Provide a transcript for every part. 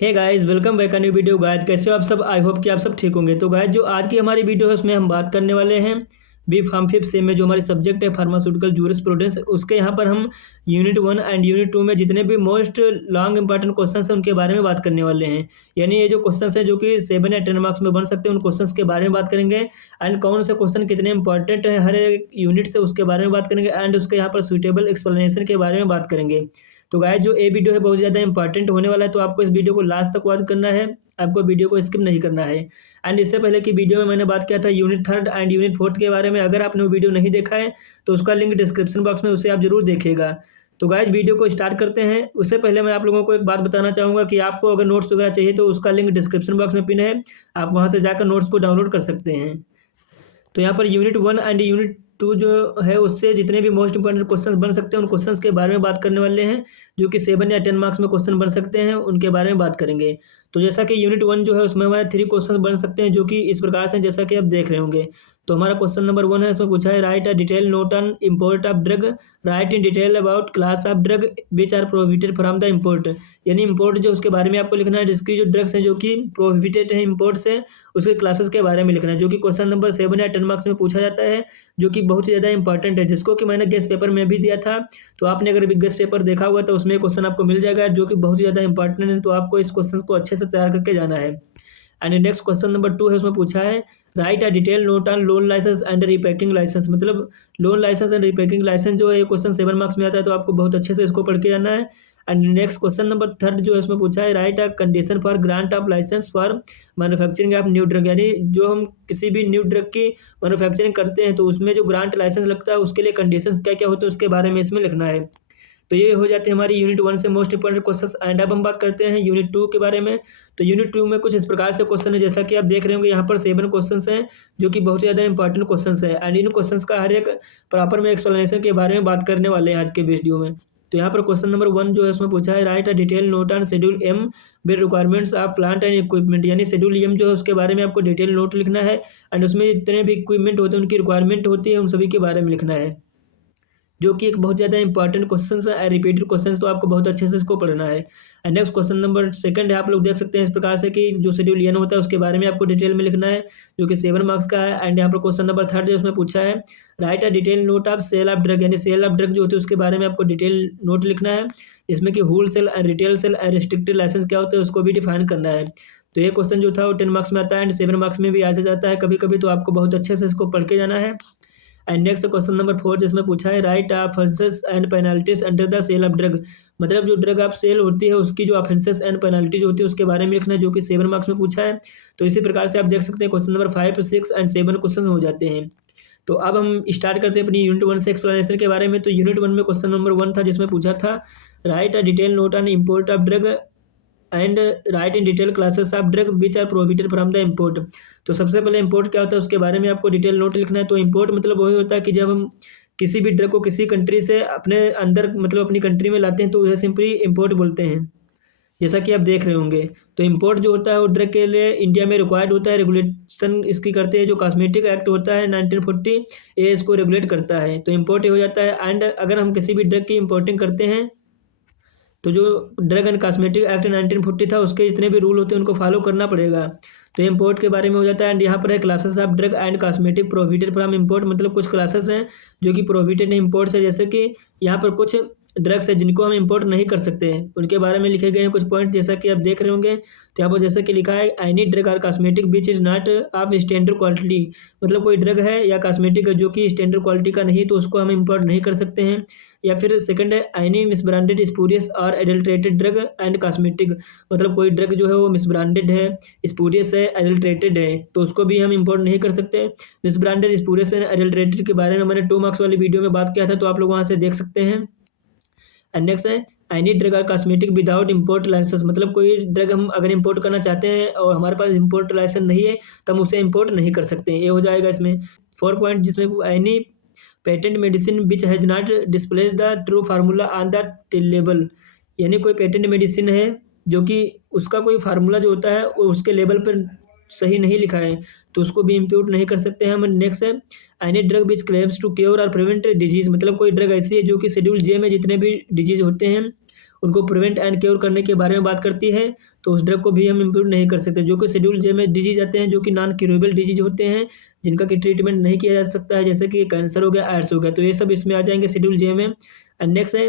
Hey guys, welcome back a new video. Guys, कैसे हो आप सब? आई होप कि आप सब ठीक होंगे। तो गाइस, जो आज की हमारी वीडियो है उसमें हम बात करने वाले हैं बी फार्म फिफ्थ सेम में जो हमारी सब्जेक्ट है फार्मास्यूटिकल जूरिस्प्रूडेंस, उसके यहाँ पर हम यूनिट 1 एंड यूनिट 2 में जितने भी मोस्ट लॉन्ग इंपॉर्टेंट क्वेश्चंस हैं उनके बारे में बात करने वाले हैं। यानी ये जो क्वेश्चंस हैं जो कि 7 या 10 मार्क्स में बन सकते हैं, उन क्वेश्चंस के बारे में बात करेंगे एंड कौन से क्वेश्चन कितने इंपॉर्टेंट हैं हर एक यूनिट से उसके बारे में बात करेंगे एंड उसके यहाँ पर सुइटेबल एक्सप्लेनेशन के बारे में बात करेंगे। तो गाइस, जो ये वीडियो है बहुत ज़्यादा इंपॉर्टेंट होने वाला है, तो आपको इस वीडियो को लास्ट तक वॉच करना है। आपको वीडियो को स्किप नहीं करना है। एंड इससे पहले की वीडियो में मैंने बात किया था यूनिट 3 एंड यूनिट 4 के बारे में। अगर आपने वो वीडियो नहीं देखा है तो उसका लिंक डिस्क्रिप्शन बॉक्स में, उसे आप जरूर देखिएगा। तो गाइस, वीडियो को स्टार्ट करते हैं। उससे पहले मैं आप लोगों को एक बात बताना चाहूँगा कि आपको अगर नोट्स वगैरह चाहिए तो उसका लिंक डिस्क्रिप्शन बॉक्स में पिन है, आप वहाँ से जाकर नोट्स को डाउनलोड कर सकते हैं। तो यहाँ पर यूनिट 1 एंड यूनिट 2 जो है उससे जितने भी मोस्ट इंपॉर्टेंट क्वेश्चंस बन सकते हैं उन क्वेश्चंस के बारे में बात करने वाले हैं, जो कि 7 या 10 मार्क्स में क्वेश्चन बन सकते हैं, उनके बारे में बात करेंगे। तो जैसा कि यूनिट 1 जो है उसमें हमारे 3 क्वेश्चन बन सकते हैं, जो कि इस प्रकार से जैसा कि आप देख रहे होंगे। तो हमारा क्वेश्चन नंबर 1 है, इसमें पूछा है write a detail note on import of drug, write in detail about class of drug which are prohibited from the import. यानी इम्पोर्ट जो उसके बारे में आपको लिखना है, जिसकी जो ड्रग्स हैं जो कि प्रोहिबिटेड है इम्पोर्ट से, उसके क्लासेस के बारे में लिखना है, जो कि क्वेश्चन नंबर 7 या 10 मार्क्स में पूछा जाता है, जो कि बहुत ही ज़्यादा इंपॉर्टेंट है, जिसको कि मैंने गेस्ट पेपर में भी दिया था। तो आपने अगर गेस्ट पेपर देखा हुआ तो उसमें क्वेश्चन आपको मिल जाएगा, जो कि बहुत ही ज़्यादा इंपॉर्टेंट है। तो आपको इस क्वेश्चन को अच्छे से तैयार करके जाना है। एंड नेक्स्ट क्वेश्चन नंबर 2 है, उसमें पूछा है write a detail note on loan licence and repacking licence. मतलब loan licence and repacking licence जो है ये क्वेश्चन 7 मार्क्स में आता है, तो आपको बहुत अच्छे से इसको पढ़ के जाना है। एंड नेक्स्ट क्वेश्चन नंबर 3 जो है उसमें पूछा है write a condition for grant of licence for manufacturing of new drug. यानी जो हम किसी भी न्यू ड्रग की मैन्युफैक्चरिंग करते हैं तो उसमें जो ग्रांट लाइसेंस लगता है उसके लिए कंडीशंस क्या क्या होते हैं उसके बारे में इसमें लिखना है। तो ये हो जाते हैं हमारी यूनिट 1 से मोस्ट इंपॉर्टेंट क्वेश्चंस। एंड अब हम बात करते हैं यूनिट 2 के बारे में। तो यूनिट 2 में कुछ इस प्रकार से क्वेश्चन है, जैसा कि आप देख रहे होंगे यहाँ पर 7 क्वेश्चंस हैं, जो कि बहुत ज़्यादा इंपॉर्टेंट क्वेश्चंस है। एंड इन क्वेश्चंस का हर एक प्रॉपर में एक्सप्लेनेशन के बारे में बात करने वाले हैं आज के वीडियो में। तो यहाँ पर क्वेश्चन नंबर 1 जो है उसमें पूछा है write a detail note on schedule M with requirements of plant and equipment. यानी शेड्यूल एम जो है उसके बारे में आपको डिटेल नोट लिखना है एंड उसमें जितने भी इक्विपमेंट होते हैं उनकी रिक्वायरमेंट होती है उन सभी के बारे में लिखना है, जो कि एक बहुत ज़्यादा इंपॉर्टेंट क्वेश्चन है, रिपीटेड क्वेश्चन, तो आपको बहुत अच्छे से इसको पढ़ना है। एंड नेक्स्ट क्वेश्चन नंबर 2 है, आप लोग देख सकते हैं इस प्रकार से कि जो शेड्यूल एन होता है उसके बारे में आपको डिटेल में लिखना है, जो कि 7 मार्क्स का है। एंड यहाँ पर क्वेश्चन नंबर 3 जो उसमें पूछा है write a detail note of sale of drug. यानी सेल ऑफ ड्रग जो होती है उसके बारे में आपको डिटेल नोट लिखना है, जिसमें कि wholesale and retail sale and restricted licence क्या होता है उसको भी डिफाइन करना है। तो ये क्वेश्चन जो था वो 10 मार्क्स में आता है एंड 7 मार्क्स में भी आ जाता है कभी कभी, तो आपको बहुत अच्छे से इसको पढ़ के जाना है। एंड नेक्स्ट क्वेश्चन नंबर 4 जिसमें पूछा है write offences and penalties under the sale of drug. मतलब जो ड्रग आप सेल होती है उसकी जो ऑफेंसेस एंड पेनल्टीज होती है उसके बारे में लिखना है, जो कि 7 मार्क्स में पूछा है। तो इसी प्रकार से आप देख सकते हैं क्वेश्चन नंबर 5, 6 एंड 7 क्वेश्चन हो जाते हैं। तो अब हम स्टार्ट करते हैं अपनी यूनिट 1 से एक्सप्लेनेशन के बारे में। तो यूनिट 1 में क्वेश्चन नंबर 1 था, जिसमें पूछा था write a detail note on import of drug and write in detail classes of drug which are prohibited from the import. तो सबसे पहले इम्पोर्ट क्या होता है उसके बारे में आपको डिटेल नोट लिखना है। तो इम्पोर्ट मतलब वही होता है कि जब हम किसी भी ड्रग को किसी कंट्री से अपने अंदर मतलब अपनी कंट्री में लाते हैं तो उसे सिंपली इम्पोर्ट बोलते हैं, जैसा कि आप देख रहे होंगे। तो इम्पोर्ट जो होता है वो ड्रग के लिए इंडिया में रिक्वायर्ड होता है, रेगुलेशन इसकी करते हैं। जो कॉस्मेटिक एक्ट होता है 1940 ये इसको रेगुलेट करता है, तो इम्पोर्ट हो जाता है। एंड अगर हम किसी भी ड्रग की इम्पोर्टिंग करते हैं तो जो ड्रग एंड कॉस्मेटिक एक्ट 1940 था उसके जितने भी रूल होते हैं उनको फॉलो करना पड़ेगा। तो इम्पोर्ट के बारे में हो जाता है। एंड यहाँ पर है classes of drug and cosmetic prohibited from import. मतलब कुछ क्लासेस हैं जो कि प्रोहिबिटेड है इम्पोर्ट से, जैसे कि यहाँ पर कुछ ड्रग्स है जिनको हम इम्पोर्ट नहीं कर सकते हैं, उनके बारे में लिखे गए हैं कुछ पॉइंट, जैसा कि आप देख रहे होंगे। तो यहाँ पर जैसे कि लिखा है एनी ड्रग और cosmetic which is not of standard quality. मतलब कोई ड्रग है या कॉस्मेटिक है जो कि स्टैंडर्ड क्वालिटी का नहीं, तो उसको हम इम्पोर्ट नहीं कर सकते हैं। या फिर सेकंड है एनी मिसब्रांडेड स्पूरियस और एडल्ट्रेटेड ड्रग एंड कॉस्मेटिक। मतलब कोई ड्रग जो है वो मिसब्रांडेड है, स्पूरियस है, एडल्ट्रेटेड है, तो उसको भी हम इंपोर्ट नहीं कर सकते। मिसब्रांडेड, स्पूरियस एंड एडल्ट्रेटेड के बारे में मैंने 2 मार्क्स वाली वीडियो में बात किया था, तो आप लोग वहाँ से देख सकते हैं। एंड नेक्स्ट है एनी ड्रग और कॉस्मेटिक विदाउट इम्पोर्ट लाइसेंस। मतलब कोई ड्रग हम अगर इम्पोर्ट करना चाहते हैं और हमारे पास इम्पोर्ट लाइसेंस नहीं है तो हम उसे इम्पोर्ट नहीं कर सकते हैं, ये हो जाएगा इसमें 4 पॉइंट। जिसमें any patent medicine which has not displace the true formula on the label. यानी कोई पेटेंट मेडिसिन है जो कि उसका कोई फार्मूला जो होता है वो उसके लेबल पर सही नहीं लिखा है, तो उसको भी इम्प्यूट नहीं कर सकते हैं हम। नेक्स्ट है any drug which claims to cure और प्रिवेंट डिजीज। मतलब कोई ड्रग ऐसी है जो कि शेड्यूल जे में जितने भी डिजीज होते हैं उनको प्रिवेंट एंड क्योर करने के बारे में बात करती है, तो उस ड्रग को भी हम इम्प्रूव नहीं कर सकते। जो कि शेड्यूल जे में डिजीज आते हैं, जो कि नॉन क्यूरेबल डिजीज होते हैं, जिनका कि ट्रीटमेंट नहीं किया जा सकता है, जैसे कि कैंसर हो गया, एड्स हो गया, तो ये सब इसमें आ जाएंगे शेड्यूल जे में। एंड नेक्स्ट है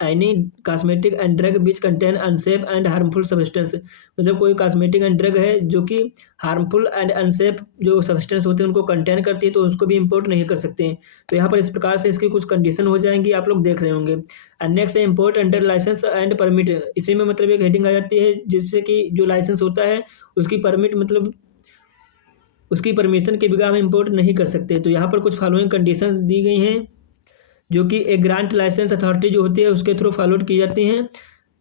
any cosmetic and drug which contain unsafe and harmful substance, मतलब कोई कॉस्मेटिक एंड ड्रग है जो कि हार्मफुल एंड अनसेफ जो सब्सटेंस होते हैं उनको कंटेन करती है, तो उसको भी इंपोर्ट नहीं कर सकते हैं। तो यहाँ पर इस प्रकार से इसकी कुछ कंडीशन हो जाएंगी, आप लोग देख रहे होंगे। एंड नेक्स्ट है import under licence and permit, इसी में मतलब एक हेडिंग आ जाती है जिससे कि जो लाइसेंस होता है उसकी परमिट मतलब उसकी परमिशन के बिना हम इंपोर्ट नहीं कर सकते। तो यहाँ पर कुछ फॉलोइंग कंडीशंस दी गई हैं जो कि एक ग्रांट लाइसेंस अथॉरिटी जो होती है उसके थ्रू फॉलोड की जाती हैं।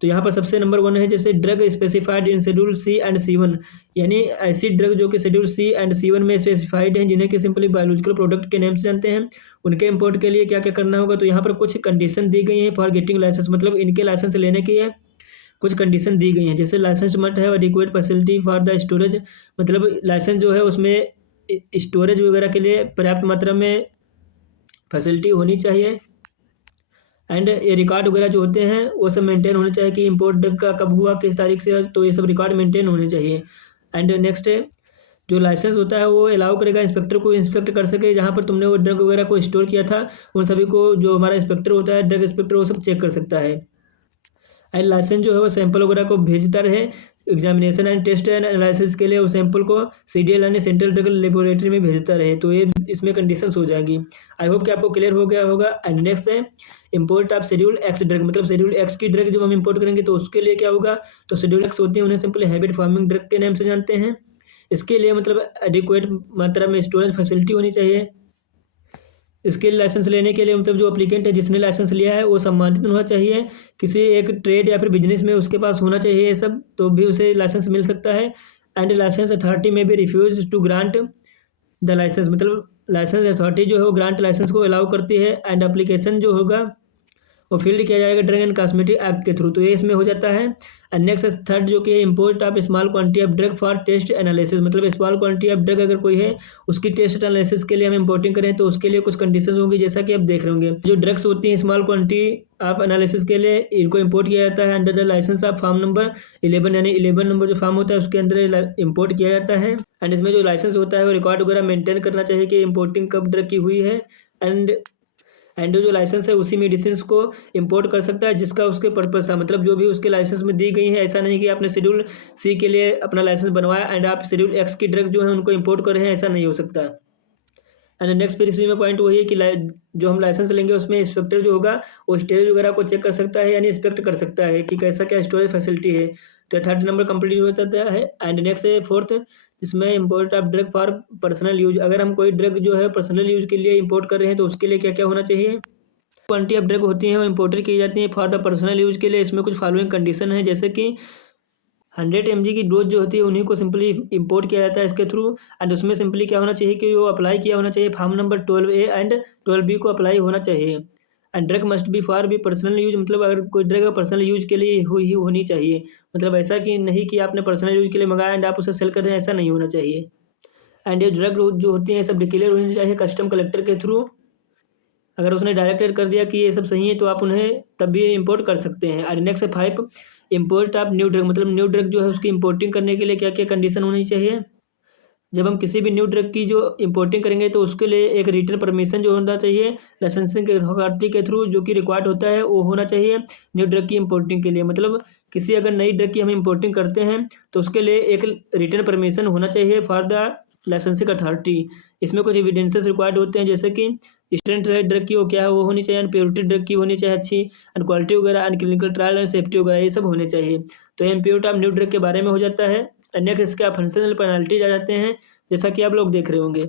तो यहाँ पर सबसे नंबर 1 है जैसे drug specified in schedule C and C1, यानी ऐसी ड्रग जो कि शेड्यूल सी एंड C1 में स्पेसिफाइड हैं, जिन्हें कि सिंपली बायोलॉजिकल प्रोडक्ट के नेम से जानते हैं, उनके इंपोर्ट के लिए क्या क्या करना होगा। तो यहाँ पर कुछ कंडीशन दी गई हैं फॉर गेटिंग लाइसेंस, मतलब इनके लाइसेंस लेने की है कुछ कंडीशन दी गई हैं। जैसे लाइसेंस मस्ट है adequate facility for the storage, मतलब लाइसेंस जो है उसमें स्टोरेज वगैरह के लिए पर्याप्त मात्रा में फैसिलिटी होनी चाहिए। एंड ये रिकॉर्ड वगैरह जो होते हैं वो सब मेंटेन होने चाहिए कि इंपोर्ट ड्रग का कब हुआ, किस तारीख से, तो ये सब रिकॉर्ड मेंटेन होने चाहिए। एंड नेक्स्ट है जो लाइसेंस होता है वो अलाउ करेगा इंस्पेक्टर को इंस्पेक्ट कर सके जहाँ पर तुमने वो ड्रग वगैरह को स्टोर किया था, उन सभी को जो हमारा इंस्पेक्टर होता है, ड्रग इंस्पेक्टर, वो सब चेक कर सकता है। एंड लाइसेंस जो है वो सैंपल वगैरह को भेजता रहे examination and test and analysis के लिए, उस सैंपल को CDL यानी सेंट्रल ड्रग लेबोरेटरी में भेजता रहे। तो ये इसमें कंडीशंस हो जाएंगी। आई होप कि आपको क्लियर हो गया होगा। एंड नेक्स्ट है import of schedule x drug, मतलब शेड्यूल एक्स की ड्रग जब हम इंपोर्ट करेंगे तो उसके लिए क्या होगा, तो शेड्यूल एक्स होती है उन्हें सिंपली हैबिट फॉर्मिंग ड्रग के नाम से जानते हैं। इसके लिए मतलब एडिक्वेट मात्रा में स्टोरेज फैसिलिटी होनी चाहिए। इसके लाइसेंस लेने के लिए मतलब जो एप्लीकेंट है जिसने लाइसेंस लिया है वो सम्मानित होना चाहिए, किसी एक ट्रेड या फिर बिजनेस में उसके पास होना चाहिए ये सब, तो भी उसे लाइसेंस मिल सकता है। एंड लाइसेंस अथॉरिटी में भी refuse to grant the licence, मतलब लाइसेंस अथॉरिटी जो है वो ग्रांट लाइसेंस को अलाउ करती है। एंड एप्लीकेशन जो होगा वो फील्ड किया जाएगा ड्रग एंड कॉस्मेटिक एक्ट के थ्रू, तो ये इसमें हो जाता है। एंड नेक्स्ट थर्ड जो कि import of small quantity of drug for test analysis, मतलब स्मॉल क्वांटिटी ऑफ ड्रग अगर कोई है उसकी टेस्ट एनालिसिस के लिए हम इंपोर्टिंग करें तो उसके लिए कुछ कंडीशन होंगी, जैसा कि आप देख रहे होंगे। जो ड्रग्स होती हैं स्मॉल क्वांटिटी ऑफ एनालिसिस के लिए इनको इंपोर्ट किया जाता है under the licence of form number 11, यानी 11 नंबर जो फॉर्म होता है उसके अंदर इंपोर्ट किया जाता है। एंड इसमें जो लाइसेंस होता है वो रिकॉर्ड वगैरह मेंटेन करना चाहिए कि इंपोर्टिंग कब ड्रग की हुई है। एंड जो लाइसेंस है उसी मेडिसिन को इंपोर्ट कर सकता है जिसका उसके पर्पस था, मतलब जो भी उसके लाइसेंस में दी गई है। ऐसा नहीं कि आपने शेड्यूल सी के लिए अपना लाइसेंस बनवाया एंड आप शेड्यूल एक्स की ड्रग जो है उनको इंपोर्ट कर रहे हैं, ऐसा नहीं हो सकता। एंड नेक्स्ट फिर इसी में पॉइंट वही है कि जो हम लाइसेंस लेंगे उसमें इंस्पेक्टर जो होगा वो स्टोरेज वगैरह को चेक कर सकता है, यानी इंस्पेक्ट कर सकता है कि कैसा क्या स्टोरेज फैसिलिटी है। तो 30 नंबर कंप्लीट हो जाता है। एंड नेक्स्ट है फोर्थ, इसमें import of drug for personal use, अगर हम कोई ड्रग जो है पर्सनल यूज के लिए इंपोर्ट कर रहे हैं तो उसके लिए क्या क्या होना चाहिए। क्वांटिटी ऑफ ड्रग होती हैं वो इंपोर्टेड की जाती हैं फॉर द पर्सनल यूज के लिए, इसमें कुछ फॉलोइंग कंडीशन है जैसे कि 100 mg की डोज जो होती है उन्हीं को सिंपली इंपोर्ट किया जाता है इसके थ्रू। एंड उसमें सिंपली क्या होना चाहिए कि वो अप्लाई किया होना चाहिए form number 12A and 12B को अप्लाई होना चाहिए। And drug must be for भी पर्सनल यूज, मतलब अगर कोई ड्रग पर्सनल यूज के लिए ही होनी चाहिए, मतलब ऐसा कि नहीं कि आपने पर्सनल यूज के लिए मंगाया एंड आप उसे सेल कर रहे हैं, ऐसा नहीं होना चाहिए। एंड ये ड्रग जो होती हैं सब डिक्लेयर होनी चाहिए कस्टम कलेक्टर के थ्रू, अगर उसने डायरेक्टेड कर दिया कि ये सब सही है तो आप उन्हें तब भी इंपोर्ट कर सकते हैं। और नेक्स्ट है 5 इंपोर्ट ऑफ न्यू ड्रग, मतलब न्यू ड्रग जो है उसकी इंपोर्टिंग करने के लिए क्या क्या कंडीशन होनी चाहिए। जब हम किसी भी न्यू ड्रग की जो इंपोर्टिंग करेंगे तो उसके लिए एक रिटन परमिशन जो होना चाहिए लाइसेंसिंग अथॉरिटी के थ्रू, जो कि रिक्वायर्ड होता है वो होना चाहिए न्यू ड्रग की इंपोर्टिंग के लिए। मतलब किसी अगर नई ड्रग की हम इंपोर्टिंग करते हैं तो उसके लिए एक रिटन परमिशन होना चाहिए फॉर द लाइसेंसिंग अथॉरिटी। इसमें कुछ एविडेंसेस रिक्वायर्ड होते हैं जैसे कि स्ट्रेंथ है ड्रग की वो क्या है वो होनी चाहिए, एंड प्योरिटी ड्रग की होनी चाहिए अच्छी, एंड क्वालिटी वगैरह, and clinical trial and safety वगैरह ये सब होने चाहिए। तो इंप्योरिटी ऑफ न्यू ड्रग के बारे में हो जाता है। नेक्स्ट इसके फंक्शनल पेनल्टीज आ जाते हैं जैसा कि आप लोग देख रहे होंगे,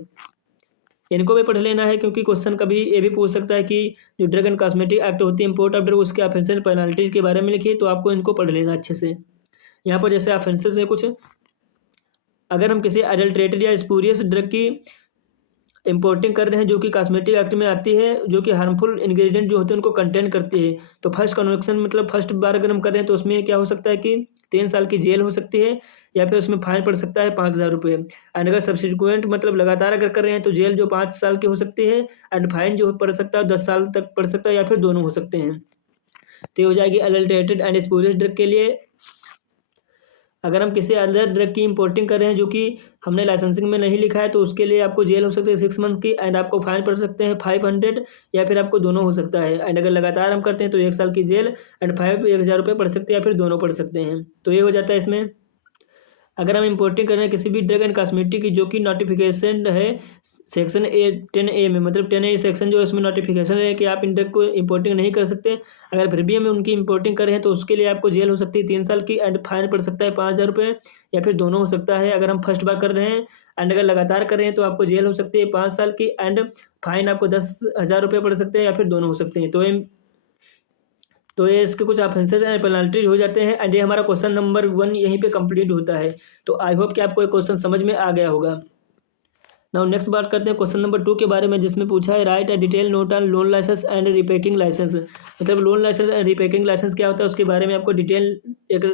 इनको भी पढ़ लेना है क्योंकि क्वेश्चन कभी ये भी पूछ सकता है कि जो ड्रग एंड कॉस्मेटिक एक्ट होती है इंपोर्ट ऑफ ड्रग उसके ऑफेंसिव पेनल्टीज के बारे में लिखिए, तो आपको इनको पढ़ लेना अच्छे से। यहाँ पर जैसे ऑफेंसेस है कुछ, अगर हम किसी एडल्ट्रेटेड या स्पूरियस ड्रग की इंपोर्टिंग कर रहे हैं जो कि कॉस्मेटिक एक्ट में आती है, जो कि हार्मफुल इंग्रेडिएंट जो होते हैं उनको कंटेन करती है, तो फर्स्ट कन्विक्शन मतलब फर्स्ट बार अगर हम कर रहे हैं तो उसमें क्या हो सकता है कि 3 साल की जेल हो सकती है या फिर उसमें फाइन पड़ सकता है 5,000 रुपये। एंड अगर सब्सिक्वेंट मतलब लगातार अगर कर रहे हैं तो जेल जो 5 साल की हो सकती है एंड फाइन जो पड़ सकता है 10 साल तक पड़ सकता है या फिर दोनों हो सकते हैं। तो ये हो जाएगी अडल्टरेटेड एंड स्पूरियस ड्रग के लिए। अगर हम किसी अदर ड्रग की इंपोर्टिंग कर रहे हैं जो कि हमने लाइसेंसिंग में नहीं लिखा है तो उसके लिए आपको जेल हो सकती है 6 मंथ की, एंड आपको फाइन पड़ सकते हैं 500, या फिर आपको दोनों हो सकता है। एंड अगर लगातार हम करते हैं तो 1 साल की जेल एंड 1000 रुपये पड़ सकते हैं, या फिर दोनों पड़ सकते हैं। तो ये हो जाता है इसमें। अगर हम इंपोर्टिंग कर रहे हैं किसी भी ड्रग एंड कॉस्मेटिक की जो कि नोटिफिकेशन है सेक्शन 10A में, मतलब 10A सेक्शन जो है उसमें नोटिफिकेशन है कि आप इन ड्रग को इंपोर्टिंग नहीं कर सकते, अगर फिर भी हम उनकी इंपोर्टिंग कर रहे हैं तो उसके लिए आपको जेल हो सकती है 3 साल की, एंड फाइन पड़ सकता है 5000 रुपये, या फिर दोनों हो सकता है। अगर हम फर्स्ट बार कर रहे हैं एंड अगर लगातार कर रहे हैं तो आपको जेल हो सकती है 5 साल की, एंड फाइन आपको 10,000 रुपये पड़ सकते हैं, या फिर दोनों हो सकते हैं। तो ये इसके कुछ ऑफेंसेस एंड पेनल्टीज हो जाते हैं। एंड ये हमारा क्वेश्चन नंबर 1 यहीं पे कंप्लीट होता है। तो आई होप कि आपको ये क्वेश्चन समझ में आ गया होगा। नाउ नेक्स्ट बात करते हैं क्वेश्चन नंबर 2 के बारे में, जिसमें पूछा है write a detail note on loan licence and repacking licence. मतलब loan licence and repacking licence क्या होता है उसके बारे में आपको डिटेल एक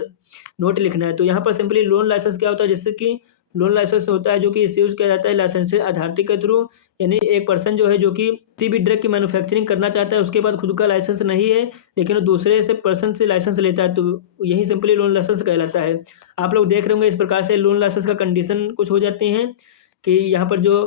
नोट लिखना है। तो यहाँ पर सिंपली लोन लाइसेंस क्या होता है, जैसे कि लोन लाइसेंस होता है जो कि इश्यूज किया जाता है लाइसेंसिंग अथॉरिटी के थ्रू, यानी एक पर्सन जो है जो कि किसी भी ड्रग की मैन्युफैक्चरिंग करना चाहता है, उसके पास खुद का लाइसेंस नहीं है लेकिन वो दूसरे से पर्सन से लाइसेंस लेता है, तो यही सिंपली लोन लाइसेंस कहलाता है। आप लोग देख रहे होंगे इस प्रकार से लोन लाइसेंस का कंडीशन कुछ हो जाती हैं कि यहाँ पर जो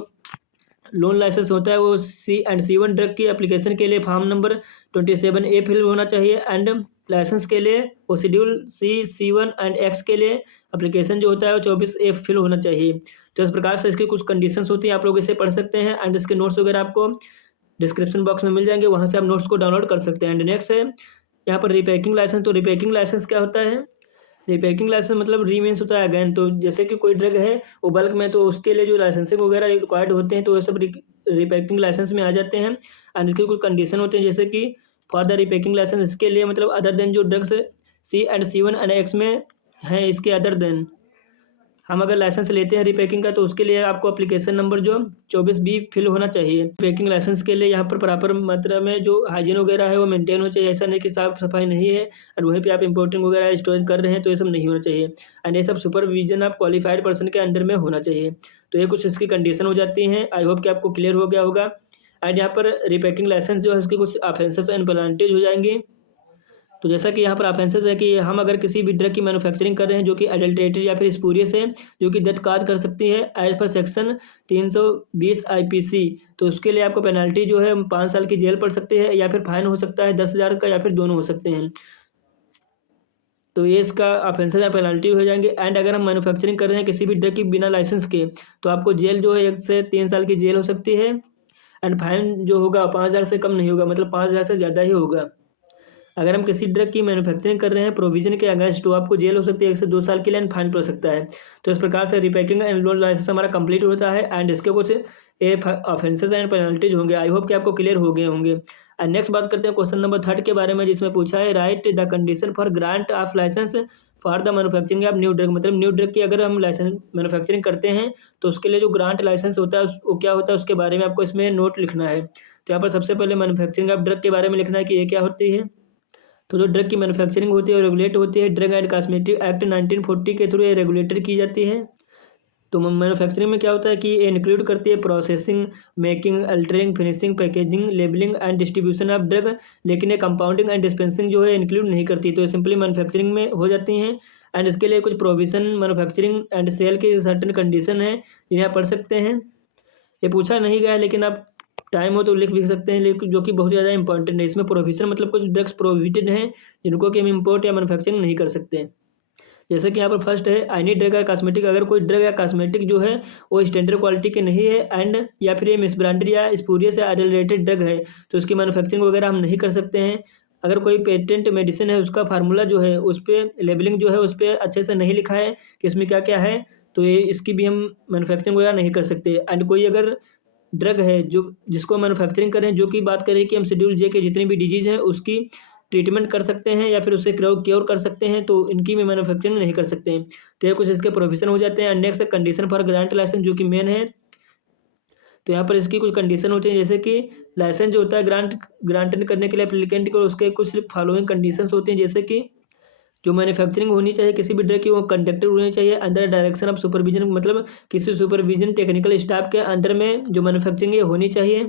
लोन लाइसेंस होता है वो C1 ड्रग की एप्लीकेशन के लिए फॉर्म नंबर 27A फिल होना चाहिए, एंड लाइसेंस के लिए वो शेड्यूल C1 एंड X के लिए एप्लीकेशन जो होता है वो 24A फिल होना चाहिए। तो इस प्रकार से इसकी कुछ कंडीशंस होती हैं, आप लोग इसे पढ़ सकते हैं, एंड इसके नोट्स वगैरह आपको डिस्क्रिप्शन बॉक्स में मिल जाएंगे, वहाँ से आप नोट्स को डाउनलोड कर सकते हैं। एंड नेक्स्ट है यहाँ पर रिपैकिंग लाइसेंस। तो रिपैकिंग लाइसेंस क्या होता है, रिपैकिंग लाइसेंस मतलब रीमीन्स होता है अगेन। तो जैसे कि कोई ड्रग है वो बल्क में, तो उसके लिए जो लाइसेंसिंग वगैरह रिक्वायर्ड होते हैं तो वो सब रिपैकिंग लाइसेंस में आ जाते हैं। एंड इसके कुछ कंडीशन होते हैं, जैसे कि फॉर द रिपैकिंग लाइसेंस, इसके लिए मतलब अदर देन जो ड्रग्स C1 एंड X में हैं, इसके अदर देन हम अगर लाइसेंस लेते हैं रिपैकिंग का तो उसके लिए आपको एप्लीकेशन नंबर जो 24B फिल होना चाहिए। पैकिंग लाइसेंस के लिए यहाँ पर प्रॉपर मात्रा में जो हाइजीन वगैरह है वो मेंटेन हो चाहिए, ऐसा नहीं कि साफ सफाई नहीं है और वहीं पे आप इंपोर्टिंग वगैरह स्टोरेज कर रहे हैं, तो ये सब नहीं होना चाहिए। एंड ये सब सुपरविजन आप क्वालिफाइड पर्सन के अंडर में होना चाहिए। तो ये कुछ इसकी कंडीशन हो जाती हैं। आई होप कि आपको क्लियर हो गया होगा। एंड यहाँ पर रिपैकिंग लाइसेंस जो है उसकी कुछ ऑफेंसेस एंड पेनल्टीज हो जाएंगी। तो जैसा कि यहाँ पर ऑफेंसेस है कि हम अगर किसी भी ड्रग की मैन्युफैक्चरिंग कर रहे हैं जो कि एडल्ट्रेटेड या फिर स्पूरियस है, जो कि डेथ काज कर सकती है एज पर सेक्शन 320 IPC, तो उसके लिए आपको पेनल्टी जो है 5 साल की जेल पड़ सकती है, या फिर फाइन हो सकता है 10,000 का, या फिर दोनों हो सकते हैं। तो ये इसका ऑफेंसेस या पेनल्टी हो जाएंगे। एंड अगर हम मैन्युफैक्चरिंग कर रहे हैं किसी भी ड्रग की बिना लाइसेंस के, तो आपको जेल जो है 1 से 3 साल की जेल हो सकती है, एंड फाइन जो होगा 5,000 से कम नहीं होगा, मतलब 5,000 से ज़्यादा ही होगा। अगर हम किसी ड्रग की मैन्युफैक्चरिंग कर रहे हैं प्रोविजन के अगेंस्ट, तो आपको जेल हो सकती है 1 से 2 साल के लिए, एंड फाइन पड़ सकता है। तो इस प्रकार से रिपैकिंग एंड लोन लाइसेंस हमारा कंप्लीट होता है, एंड इसके कुछ ऑफेंसेस एंड पेनल्टीज होंगे। आई होप कि आपको क्लियर हो गए होंगे। एंड नेक्स्ट बात करते हैं क्वेश्चन नंबर 3 के बारे में, जिसमें पूछा है write the condition for grant of licence for the manufacturing of new drug. मतलब न्यू ड्रग की अगर हम लाइसेंस मैन्युफैक्चरिंग करते हैं तो उसके लिए जो ग्रांट लाइसेंस होता है वो क्या होता है उसके बारे में आपको इसमें नोट लिखना है। तो यहाँ पर सबसे पहले मैन्युफैक्चरिंग ऑफ ड्रग के बारे में लिखना है कि ये क्या होती है। तो जो ड्रग की मैन्युफैक्चरिंग होती है रेगुलेट होती है ड्रग एंड कॉस्मेटिक एक्ट 1940 के थ्रू ये रेगुलेटर की जाती है। तो मैन्युफैक्चरिंग में क्या होता है कि ये इंक्लूड करती है processing, making, altering, finishing, packaging, labelling and distribution of drug, लेकिन ये कंपाउंडिंग एंड डिस्पेंसिंग जो है इंक्लूड नहीं करती। तो ये सिंपली मैन्युफैक्चरिंग में हो जाती हैं। एंड इसके लिए कुछ प्रोविजन मैन्युफैक्चरिंग एंड सेल की सर्टेन कंडीशन है जिन्हें आप पढ़ सकते हैं। ये पूछा नहीं गया लेकिन आप टाइम हो तो लिख भी सकते हैं, लेकिन जो कि बहुत ज़्यादा इंपॉर्टेंट है। इसमें प्रोविजन मतलब कुछ ड्रग्स प्रोहिबिटेड हैं जिनको कि हम इम्पोर्ट या मैन्युफैक्चरिंग नहीं कर सकते। जैसे कि यहाँ पर फर्स्ट है एनी ड्रग या कॉस्मेटिक। अगर कोई ड्रग या कॉस्मेटिक जो है वो स्टैंडर्ड क्वालिटी के नहीं है, एंड या फिर ये मिसब्रांडेड या स्पूरियस या अडल्टरेटेड ड्रग है, तो उसकी मैन्युफैक्चरिंग वगैरह हम नहीं कर सकते हैं। अगर कोई पेटेंट मेडिसिन है उसका फार्मूला जो है उस पर लेबलिंग जो है उस पर अच्छे से नहीं लिखा है कि इसमें क्या क्या है, तो ये इसकी भी हम मैन्युफैक्चरिंग वगैरह नहीं कर सकते। एंड कोई अगर ड्रग है जो जिसको मैन्युफैक्चरिंग करें, जो कि बात करें कि हम शेड्यूल जे के जितनी भी डिजीज़ हैं उसकी ट्रीटमेंट कर सकते हैं या फिर उसे क्योर कर सकते हैं, तो इनकी भी मैन्युफैक्चरिंग नहीं कर सकते हैं। तो ये कुछ इसके प्रोविजन हो जाते हैं। Next condition for grant licence जो कि मेन है। तो यहाँ पर इसकी कुछ कंडीशन होती है, जैसे कि लाइसेंस जो होता है ग्रांटेड करने के लिए एप्लीकेंट को उसके कुछ फॉलोइंग कंडीशंस होती हैं, जैसे कि जो मैन्युफैक्चरिंग होनी चाहिए किसी भी ड्रग की वो कंडक्टेड होनी चाहिए अंडर डायरेक्शन ऑफ सुपरविजन, मतलब किसी सुपरविजन टेक्निकल स्टाफ के अंडर में जो मैन्युफैक्चरिंग होनी चाहिए।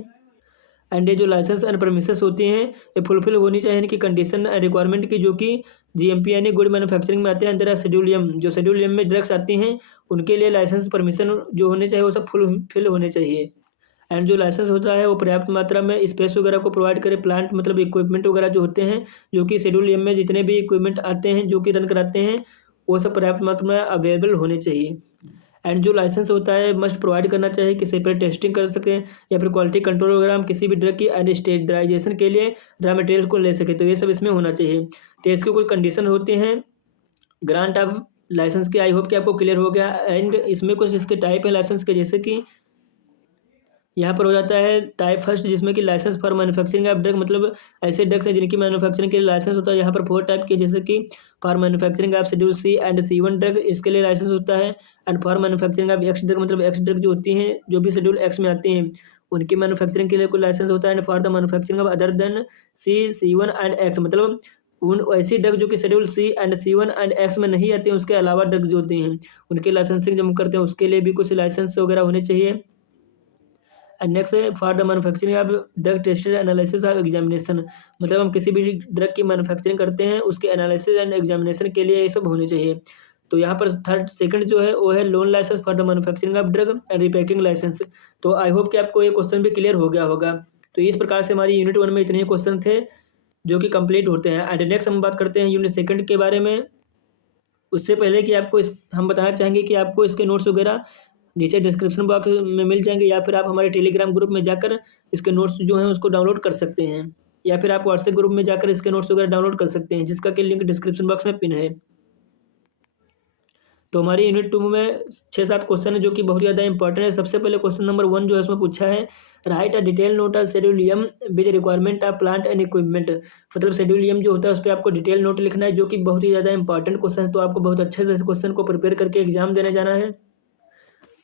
एंड ये जो लाइसेंस एंड परमिशंस होती हैं ये फुलफिल होनी चाहिए इनकी कंडीशन एंड रिक्वायरमेंट की, जो कि जीएमपी यानी गुड मैन्युफैक्चरिंग में आते हैं। अंदर शेड्यूल एम, जो शेड्यूल एम में ड्रग्स आती हैं उनके लिए लाइसेंस परमिशन जो होने चाहिए वो सब फुलफिल होने चाहिए। एंड जो लाइसेंस होता है वो पर्याप्त मात्रा में स्पेस वगैरह को प्रोवाइड करे, प्लांट मतलब इक्विपमेंट वगैरह जो होते हैं, जो कि शेड्यूल एम में जितने भी इक्विपमेंट आते हैं जो कि रन कराते हैं वो सब पर्याप्त मात्रा में अवेलेबल होने चाहिए। एंड जो लाइसेंस होता है मस्ट प्रोवाइड करना चाहिए कि सेपरेट टेस्टिंग कर सकें या फिर क्वालिटी कंट्रोल वगैरह हम किसी भी ड्रग की एंड स्टैंडर्डाइजेशन के लिए रॉ मटेरियल को ले सके, तो ये सब इसमें होना चाहिए। तो इसके कोई कंडीशन होते हैं ग्रांट ऑफ लाइसेंस के। आई होप कि आपको क्लियर हो गया। एंड इसमें कुछ इसके टाइप है लाइसेंस के, जैसे कि यहाँ पर हो जाता है टाइप फर्स्ट, जिसमें कि licence for manufacturing of drug, मतलब ऐसे ड्रग्स हैं जिनकी मैन्युफैक्चरिंग के लिए लाइसेंस होता है। यहाँ पर 4 टाइप के, जैसे कि for manufacturing of schedule C and C1 drug, इसके लिए लाइसेंस होता है। And for manufacturing of X drug, मतलब एक्स ड्रग जो होती हैं जो भी शेड्यूल एक्स में आती हैं उनकी मैन्युफैक्चरिंग के लिए कोई लाइसेंस होता है। And for the manufacturing of other than C1 and X, मतलब उन ऐसी ड्रग जो कि schedule C and C1 and X में नहीं आती हैं, उसके अलावा ड्रग जो होती हैं उनकी लाइसेंसिंग जब हम करते हैं उसके लिए भी कुछ लाइसेंस वगैरह होने चाहिए। एंड नेक्स्ट है for the manufacturing of drug tested analysis of examination, मतलब हम किसी भी ड्रग की मैन्युफैक्चरिंग करते हैं उसके एनालिसिस एंड एग्जामिनेशन के लिए ये सब होने चाहिए। तो यहाँ पर थर्ड सेकंड जो है वो है loan licence for the manufacturing of drug and repacking licence. तो आई होप कि आपको ये क्वेश्चन भी क्लियर हो गया होगा। तो इस प्रकार से हमारी यूनिट 1 में इतने ही क्वेश्चन थे जो कि कंप्लीट होते हैं। एंड नेक्स्ट हम बात करते हैं यूनिट 2 के बारे में। उससे पहले कि आपको हम बताना चाहेंगे कि आपको इसके नोट्स वगैरह नीचे डिस्क्रिप्शन बॉक्स में मिल जाएंगे, या फिर आप हमारे टेलीग्राम ग्रुप में जाकर इसके नोट्स जो हैं उसको डाउनलोड कर सकते हैं, या फिर आप व्हाट्सएप ग्रुप में जाकर इसके नोट्स वगैरह डाउनलोड कर सकते हैं, जिसका कि लिंक डिस्क्रिप्शन बॉक्स में पिन है। तो हमारी यूनिट 2 में 6-7 क्वेश्चन है जो कि बहुत ज़्यादा इंपॉर्टेंट है। सबसे पहले क्वेश्चन नंबर 1 जो है उसमें पूछा है write a detail note of schedule M with requirement of plant and equipment, मतलब शेड्यूल एम जो होता है उस पर आपको डिटेल नोट लिखना है, जो कि बहुत ही ज़्यादा इंपॉर्टेंट क्वेश्चन है। तो आपको बहुत अच्छे से इस क्वेश्चन को प्रिपेयर करके एग्जाम देने जाना है।